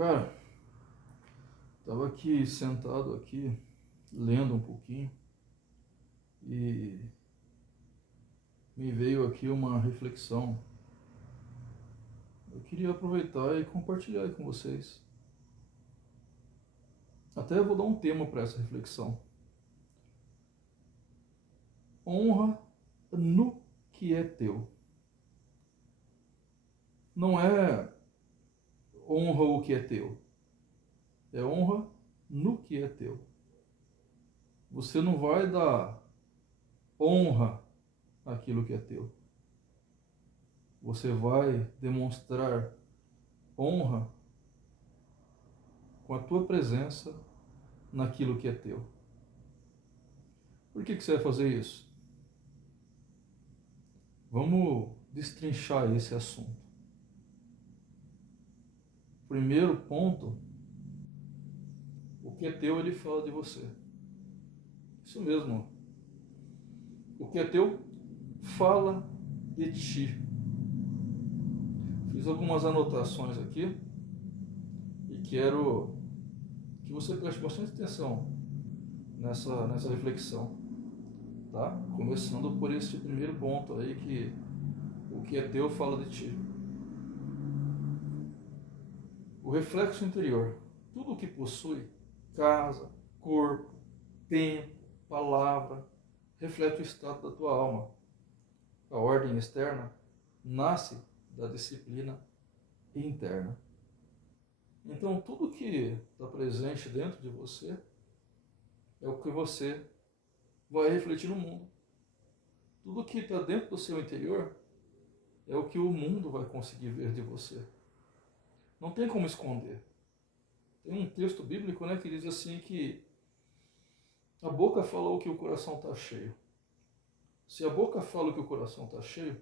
Cara, tava aqui sentado aqui, lendo um pouquinho e me veio aqui uma reflexão. Eu queria aproveitar e compartilhar aí com vocês. Até eu vou dar um tema para essa reflexão. Honra no que é teu. Não é honra o que é teu. É honra no que é teu. Você não vai dar honra àquilo que é teu. Você vai demonstrar honra com a tua presença naquilo que é teu. Por que você vai fazer isso? Vamos destrinchar esse assunto. Primeiro ponto, o que é teu, ele fala de você. Isso mesmo. O que é teu, fala de ti. Fiz algumas anotações aqui e quero que você preste bastante atenção nessa reflexão, tá? Começando por esse primeiro ponto aí, que o que é teu fala de ti. O reflexo interior, tudo o que possui, casa, corpo, tempo, palavra, reflete o estado da tua alma. A ordem externa nasce da disciplina interna. Então, tudo que está presente dentro de você é o que você vai refletir no mundo. Tudo que está dentro do seu interior é o que o mundo vai conseguir ver de você. Não tem como esconder. Tem um texto bíblico, que diz assim que a boca fala o que o coração está cheio. Se a boca fala o que o coração está cheio,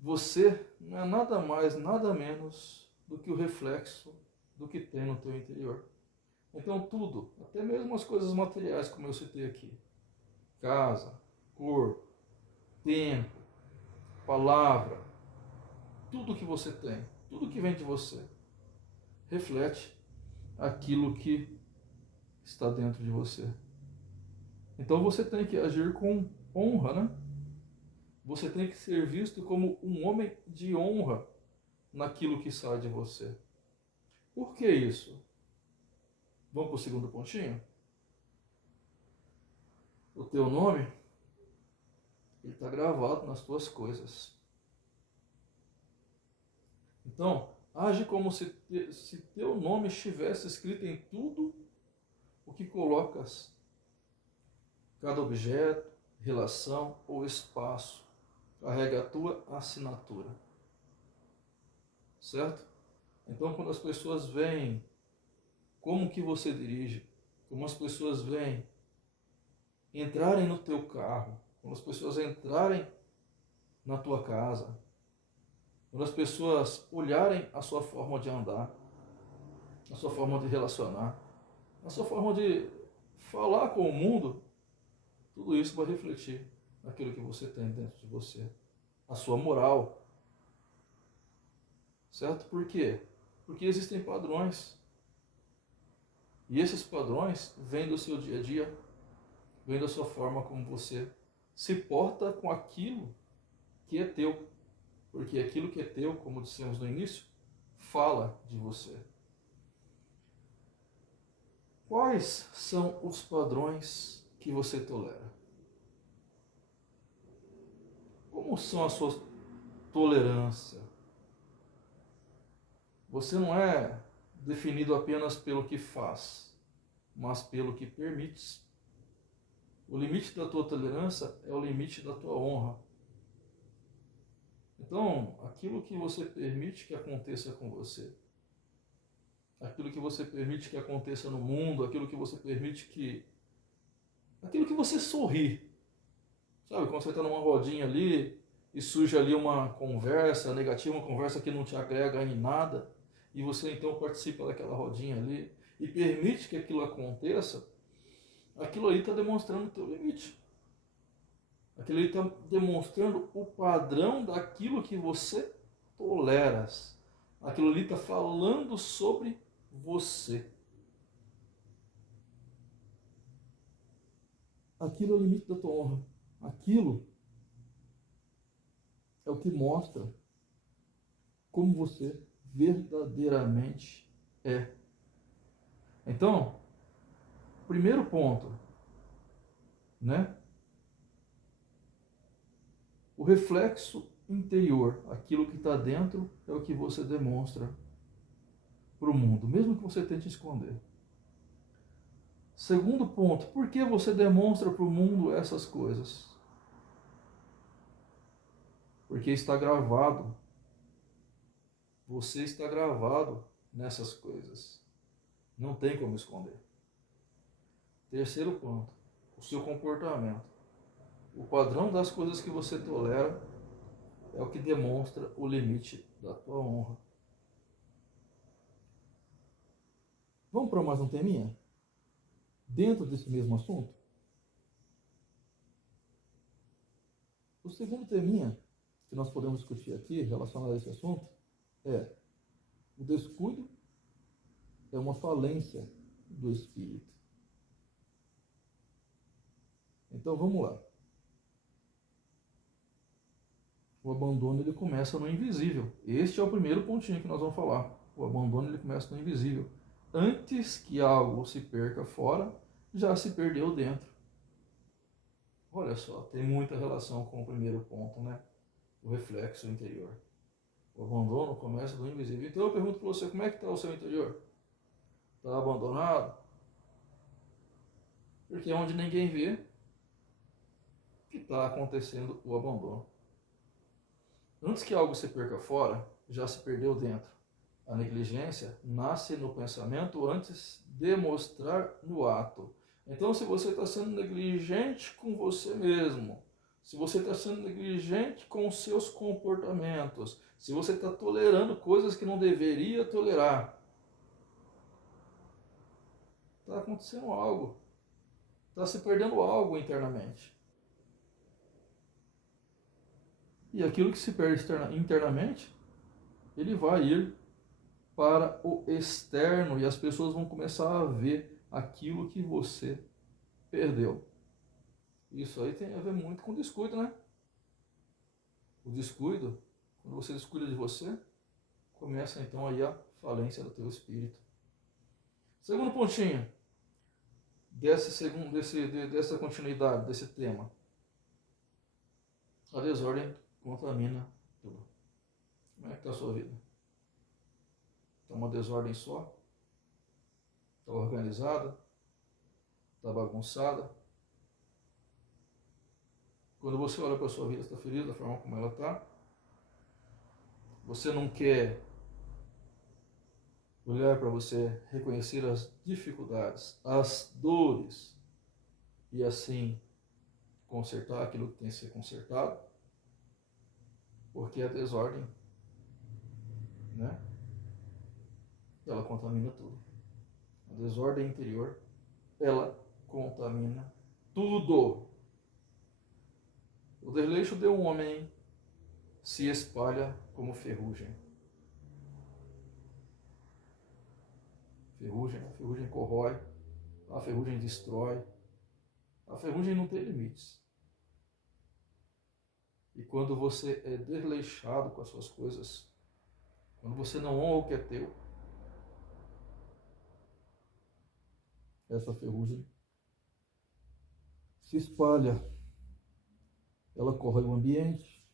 você não é nada mais, nada menos do que o reflexo do que tem no teu interior. Então tudo, até mesmo as coisas materiais, como eu citei aqui, casa, corpo, tempo, palavra, tudo que você tem, tudo que vem de você, reflete aquilo que está dentro de você. Então você tem que agir com honra, Você tem que ser visto como um homem de honra naquilo que sai de você. Por que isso? Vamos para o segundo pontinho? O teu nome, ele está gravado nas tuas coisas. Então, age como se teu nome estivesse escrito em tudo o que colocas. Cada objeto, relação ou espaço carrega a tua assinatura. Certo? Então, quando as pessoas veem como que você dirige, como as pessoas veem entrarem no teu carro, quando as pessoas entrarem na tua casa, quando as pessoas olharem a sua forma de andar, a sua forma de relacionar, a sua forma de falar com o mundo, tudo isso vai refletir naquilo que você tem dentro de você. A sua moral. Certo? Por quê? Porque existem padrões. E esses padrões vêm do seu dia a dia, vêm da sua forma como você se porta com aquilo que é teu. Porque aquilo que é teu, como dissemos no início, fala de você. Quais são os padrões que você tolera? Como são a sua tolerância? Você não é definido apenas pelo que faz, mas pelo que permites. O limite da tua tolerância é o limite da tua honra. Então, aquilo que você permite que aconteça com você, aquilo que você permite que aconteça no mundo, aquilo que você permite que... aquilo que você sorri. Sabe, quando você está numa rodinha ali e surge ali uma conversa negativa, uma conversa que não te agrega em nada, e você então participa daquela rodinha ali e permite que aquilo aconteça, aquilo ali está demonstrando o teu limite. Aquilo ali está demonstrando o padrão daquilo que você toleras, Aquilo ali está falando sobre você. Aquilo é o limite da tua honra. Aquilo é o que mostra como você verdadeiramente é. Então, primeiro ponto, né? O reflexo interior, aquilo que está dentro, é o que você demonstra para o mundo, mesmo que você tente esconder. Segundo ponto, por que você demonstra para o mundo essas coisas? Porque está gravado. Você está gravado nessas coisas. Não tem como esconder. Terceiro ponto, o seu comportamento. O padrão das coisas que você tolera é o que demonstra o limite da tua honra. Vamos para mais um teminha? Dentro desse mesmo assunto? O segundo teminha que nós podemos discutir aqui, relacionado a esse assunto, é o descuido é uma falência do espírito. Então vamos lá. O abandono ele começa no invisível. Este é o primeiro pontinho que nós vamos falar. O abandono ele começa no invisível. Antes que algo se perca fora, já se perdeu dentro. Olha só, tem muita relação com o primeiro ponto, né? O reflexo interior. O abandono começa do invisível. Então eu pergunto para você, como é que está o seu interior? Está abandonado? Porque é onde ninguém vê que está acontecendo o abandono. Antes que algo se perca fora, já se perdeu dentro. A negligência nasce no pensamento antes de mostrar no ato. Então, se você está sendo negligente com você mesmo, se você está sendo negligente com os seus comportamentos, se você está tolerando coisas que não deveria tolerar, está acontecendo algo. Está se perdendo algo internamente. E aquilo que se perde internamente, ele vai ir para o externo e as pessoas vão começar a ver aquilo que você perdeu. Isso aí tem a ver muito com descuido, né? O descuido, quando você descuida de você, começa então aí a falência do teu espírito. Segundo pontinho dessa continuidade desse tema. A desordem contamina tudo. Como é que está a sua vida? Está uma desordem só? Está organizada? Está bagunçada? Quando você olha para a sua vida, está feliz da forma como ela está? Você não quer olhar para você, reconhecer as dificuldades, as dores e assim consertar aquilo que tem que ser consertado? Porque a desordem, né? Ela contamina tudo. A desordem interior, ela contamina tudo. O desleixo de um homem se espalha como ferrugem. A ferrugem corrói, a ferrugem destrói, a ferrugem não tem limites. E quando você é desleixado com as suas coisas, quando você não honra o que é teu, essa ferrugem se espalha, ela corrói o ambiente,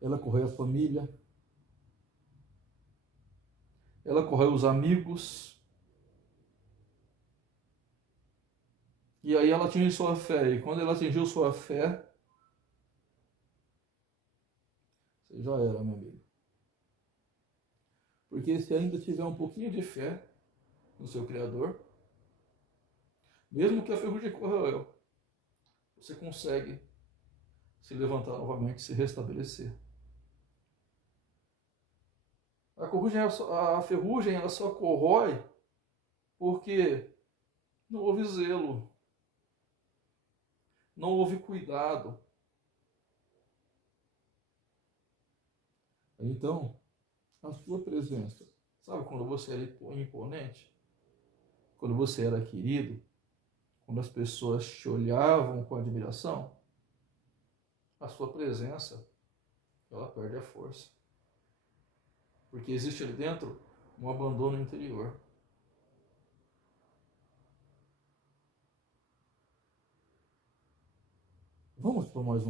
ela corrói a família, ela corrói os amigos, e aí ela atinge sua fé, e quando ela atingiu sua fé, você já era, meu amigo. Porque se ainda tiver um pouquinho de fé no seu Criador, mesmo que a ferrugem corroeu, você consegue se levantar novamente, se restabelecer. A ferrugem ela só corrói porque não houve zelo, não houve cuidado. Então, a sua presença, sabe quando você era imponente? Quando você era querido? Quando as pessoas te olhavam com admiração? A sua presença, ela perde a força. Porque existe ali dentro um abandono interior. Vamos para mais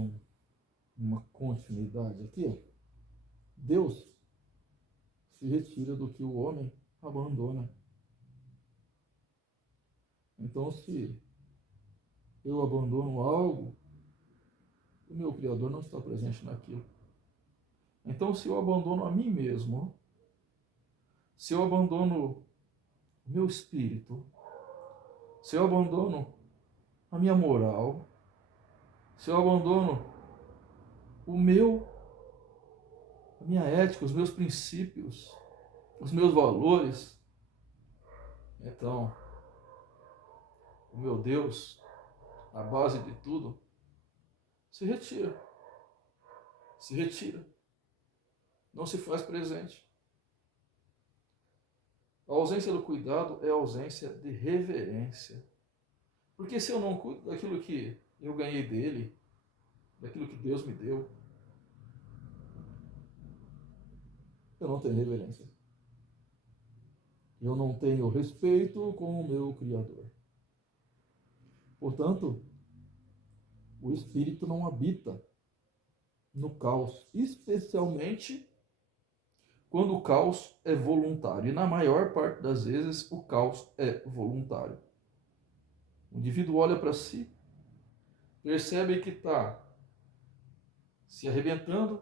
uma continuidade aqui. Deus se retira do que o homem abandona. Então, se eu abandono algo, o meu Criador não está presente naquilo. Então, se eu abandono a mim mesmo, se eu abandono o meu espírito, se eu abandono a minha moral, se eu abandono a minha ética, os meus princípios, os meus valores, então o meu Deus, a base de tudo, se retira. Se retira. Não se faz presente. A ausência do cuidado é a ausência de reverência. Porque se eu não cuido daquilo que eu ganhei dele, daquilo que Deus me deu, eu não tenho reverência. Eu não tenho respeito com o meu Criador. Portanto, o Espírito não habita no caos, especialmente quando o caos é voluntário. E na maior parte das vezes, o caos é voluntário. O indivíduo olha para si, percebe que está se arrebentando,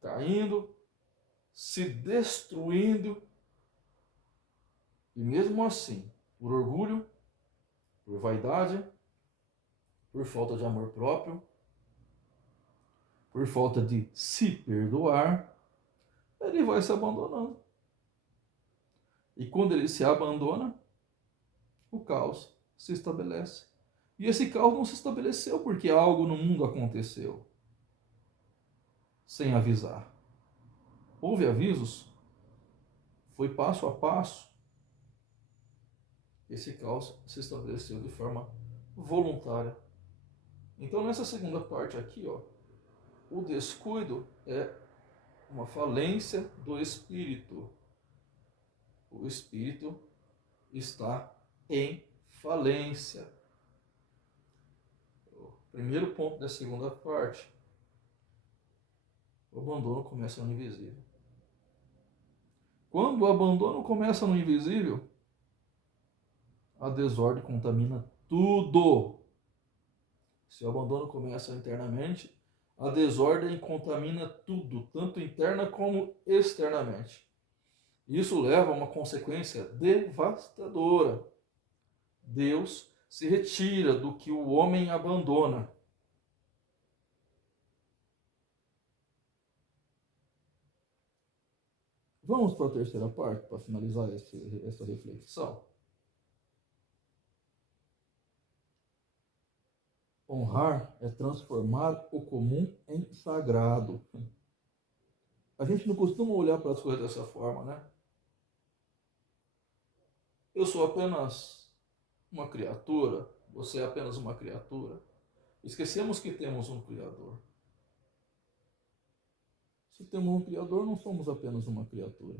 caindo, se destruindo, e mesmo assim, por orgulho, por vaidade, por falta de amor próprio, por falta de se perdoar, ele vai se abandonando. E quando ele se abandona, o caos se estabelece. E esse caos não se estabeleceu porque algo no mundo aconteceu sem avisar. Houve avisos, foi passo a passo. Esse caos se estabeleceu de forma voluntária. Então, nessa segunda parte aqui, ó, o descuido é uma falência do espírito. O espírito está em falência. O primeiro ponto da segunda parte. O abandono começa no invisível. Quando o abandono começa no invisível, a desordem contamina tudo. Se o abandono começa internamente, a desordem contamina tudo, tanto interna como externamente. Isso leva a uma consequência devastadora. Deus se retira do que o homem abandona. Vamos para a terceira parte, para finalizar essa reflexão. Honrar é transformar o comum em sagrado. A gente não costuma olhar para as coisas dessa forma, né? Eu sou apenas uma criatura, você é apenas uma criatura. Esquecemos que temos um Criador. Se temos um Criador, não somos apenas uma criatura.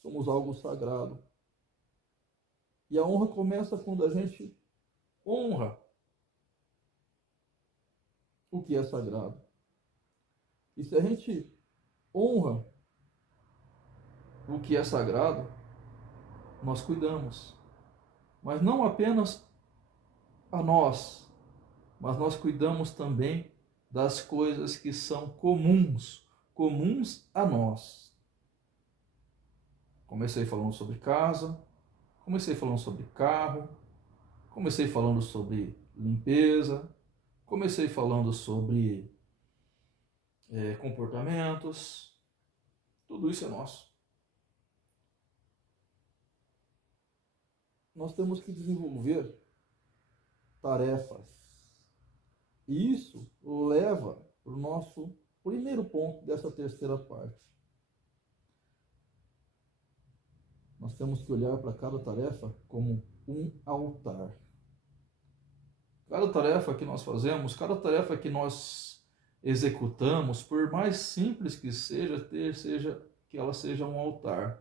Somos algo sagrado. E a honra começa quando a gente honra o que é sagrado. E se a gente honra o que é sagrado, nós cuidamos. Mas não apenas a nós, mas nós cuidamos também das coisas que são comuns a nós. Comecei falando sobre casa, comecei falando sobre carro, comecei falando sobre limpeza, comecei falando sobre comportamentos. Tudo isso é nosso. Nós temos que desenvolver tarefas. E isso leva para o nosso primeiro ponto dessa terceira parte. Nós temos que olhar para cada tarefa como um altar. Cada tarefa que nós fazemos, cada tarefa que nós executamos, por mais simples que seja, que ela seja um altar.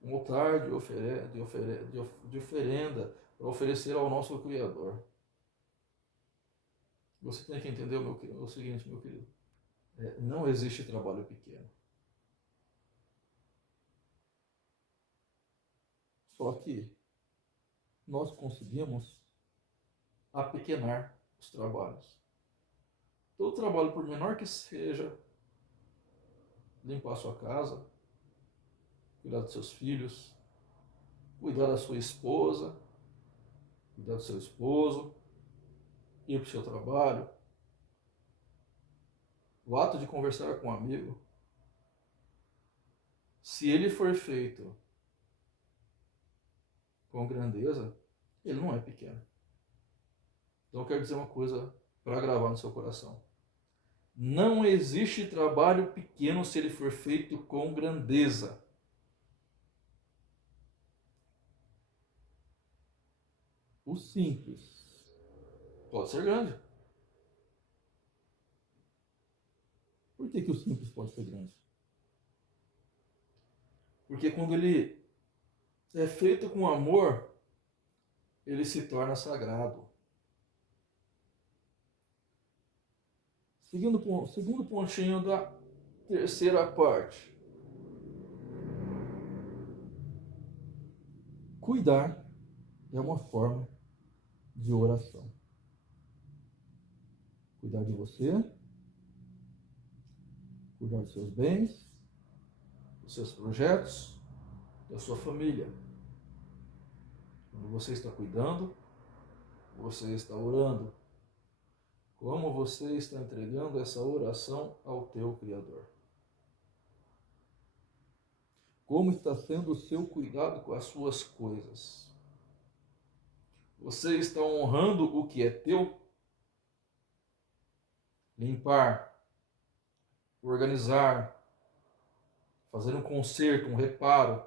Um altar de oferenda para oferecer ao nosso Criador. Você tem que entender o seguinte, meu querido. Não existe trabalho pequeno. Só que nós conseguimos apequenar os trabalhos. Todo trabalho, por menor que seja, limpar a sua casa, cuidar dos seus filhos, cuidar da sua esposa, cuidar do seu esposo, ir para o seu trabalho, o ato de conversar com um amigo, se ele for feito com grandeza, ele não é pequeno. Então eu quero dizer uma coisa para gravar no seu coração. Não existe trabalho pequeno se ele for feito com grandeza. O simples pode ser grande. Por que o simples pode ser grande? Porque quando ele é feito com amor, ele se torna sagrado. Segundo pontinho da terceira parte. Cuidar é uma forma de oração. Cuidar de você, cuidar dos seus bens, dos seus projetos, da sua família. Quando você está cuidando, você está orando. Como você está entregando essa oração ao teu Criador? Como está sendo o seu cuidado com as suas coisas? Você está honrando o que é teu? Limpar, organizar, fazer um conserto, um reparo.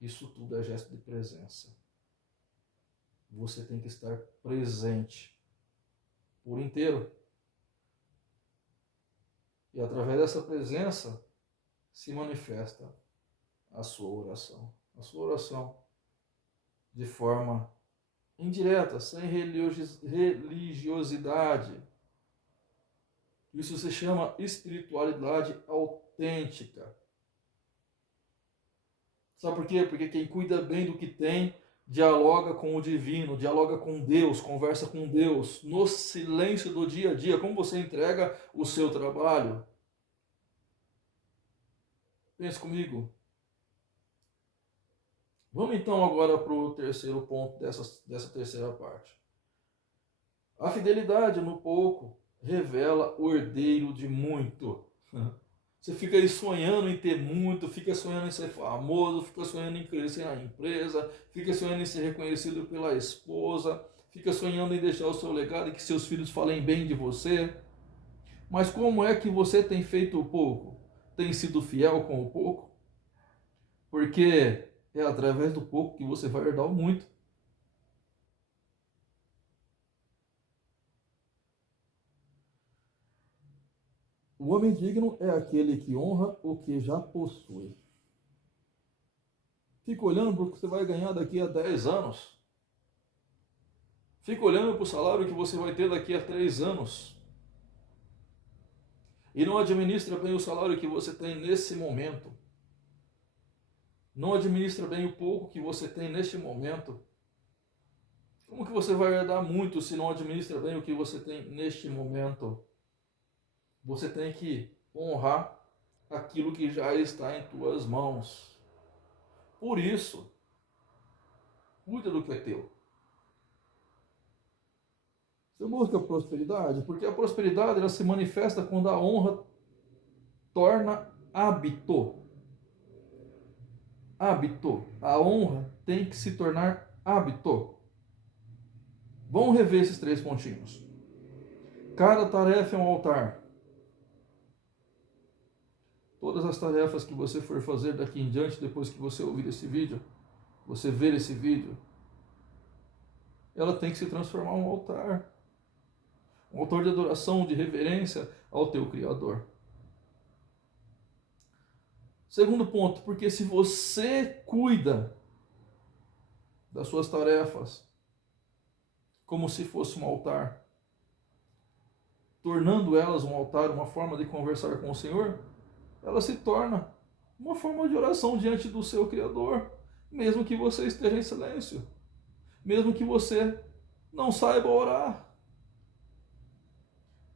Isso tudo é gesto de presença. Você tem que estar presente por inteiro. E através dessa presença se manifesta a sua oração. A sua oração de forma indireta, sem religiosidade. Isso se chama espiritualidade autêntica. Sabe por quê? Porque quem cuida bem do que tem, dialoga com o divino, dialoga com Deus, conversa com Deus, no silêncio do dia a dia. Como você entrega o seu trabalho? Pense comigo. Vamos então agora para o terceiro ponto dessa terceira parte. A fidelidade no pouco revela o herdeiro de muito. Você fica aí sonhando em ter muito, fica sonhando em ser famoso, fica sonhando em crescer na empresa, fica sonhando em ser reconhecido pela esposa, fica sonhando em deixar o seu legado e que seus filhos falem bem de você. Mas como é que você tem feito o pouco? Tem sido fiel com o pouco? Porque é através do pouco que você vai herdar o muito. O homem digno é aquele que honra o que já possui. Fica olhando para o que você vai ganhar daqui a 10 anos. Fica olhando para o salário que você vai ter daqui a 3 anos. E não administra bem o salário que você tem nesse momento. Não administra bem o pouco que você tem neste momento. Como que você vai herdar muito se não administra bem o que você tem neste momento? Você tem que honrar aquilo que já está em tuas mãos. Por isso, cuida do que é teu. Você busca prosperidade, porque a prosperidade ela se manifesta quando a honra torna hábito. Hábito. A honra tem que se tornar hábito. Vamos rever esses 3 pontinhos. Cada tarefa é um altar. Todas as tarefas que você for fazer daqui em diante, depois que você ouvir esse vídeo, você ver esse vídeo, ela tem que se transformar em um altar. Um altar de adoração, de reverência ao teu Criador. Segundo ponto, porque se você cuida das suas tarefas como se fosse um altar, tornando elas um altar, uma forma de conversar com o Senhor, ela se torna uma forma de oração diante do seu Criador, mesmo que você esteja em silêncio, mesmo que você não saiba orar.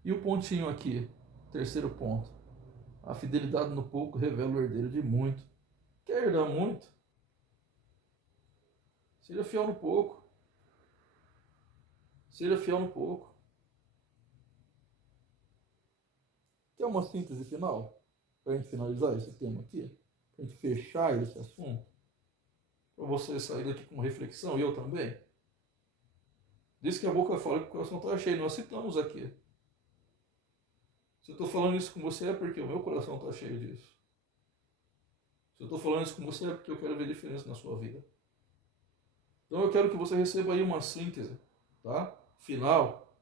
E o pontinho aqui, terceiro ponto, a fidelidade no pouco revela o herdeiro de muito. Quer herdar muito? Seja fiel no pouco. Seja fiel no pouco. Quer uma síntese final? Para a gente finalizar esse tema aqui? Para a gente fechar esse assunto? Para você sair daqui com reflexão, e eu também? Diz que a boca fala que o coração está cheio. Nós citamos aqui. Se eu estou falando isso com você é porque o meu coração está cheio disso. Se eu estou falando isso com você é porque eu quero ver diferença na sua vida. Então eu quero que você receba aí uma síntese, tá? Final.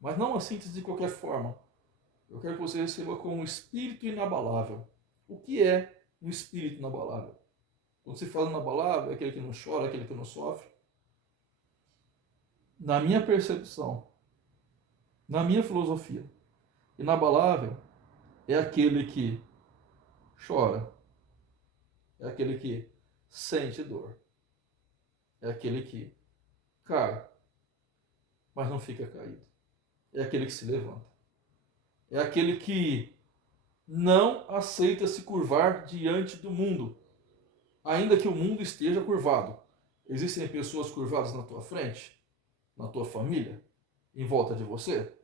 Mas não uma síntese de qualquer forma. Eu quero que você receba com um espírito inabalável. O que é um espírito inabalável? Quando se fala inabalável, é aquele que não chora, aquele que não sofre. Na minha percepção, na minha filosofia, inabalável é aquele que chora, é aquele que sente dor, é aquele que cai, mas não fica caído, é aquele que se levanta, é aquele que não aceita se curvar diante do mundo, ainda que o mundo esteja curvado. Existem pessoas curvadas na tua frente, na tua família, em volta de você?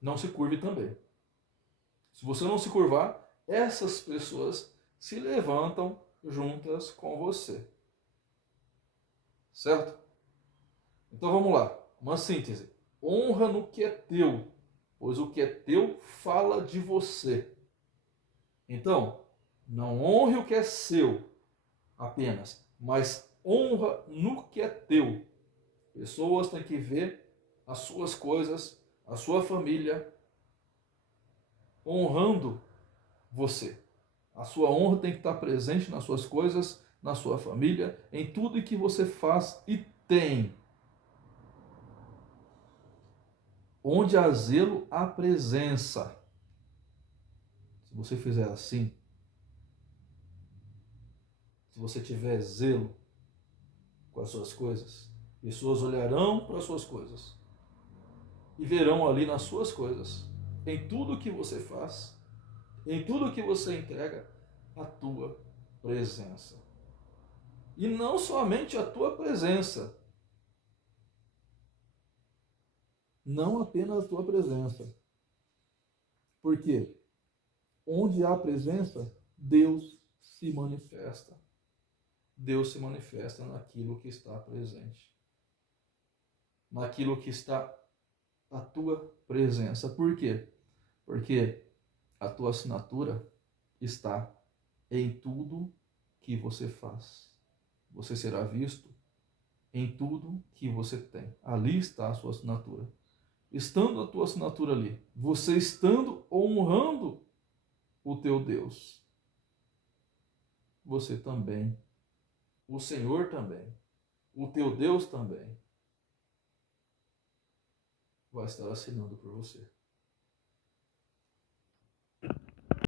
Não se curve também. Se você não se curvar, essas pessoas se levantam juntas com você. Certo? Então vamos lá. Uma síntese. Honra no que é teu, pois o que é teu fala de você. Então, não honre o que é seu apenas, mas honra no que é teu. Pessoas têm que ver as suas coisas, a sua família, honrando você. A sua honra tem que estar presente nas suas coisas, na sua família, em tudo que você faz e tem. Onde há zelo, há presença. Se você fizer assim, se você tiver zelo com as suas coisas, pessoas olharão para as suas coisas e verão ali nas suas coisas, em tudo que você faz, em tudo que você entrega, a tua presença. E não somente a tua presença, não apenas a tua presença. Por quê? Onde há presença, Deus se manifesta. Deus se manifesta naquilo que está presente. Naquilo que está a tua presença. Por quê? Porque a tua assinatura está em tudo que você faz. Você será visto em tudo que você tem. Ali está a sua assinatura. Estando a tua assinatura ali, você estando honrando o teu Deus, você também, o Senhor também, o teu Deus também vai estar assinando por você.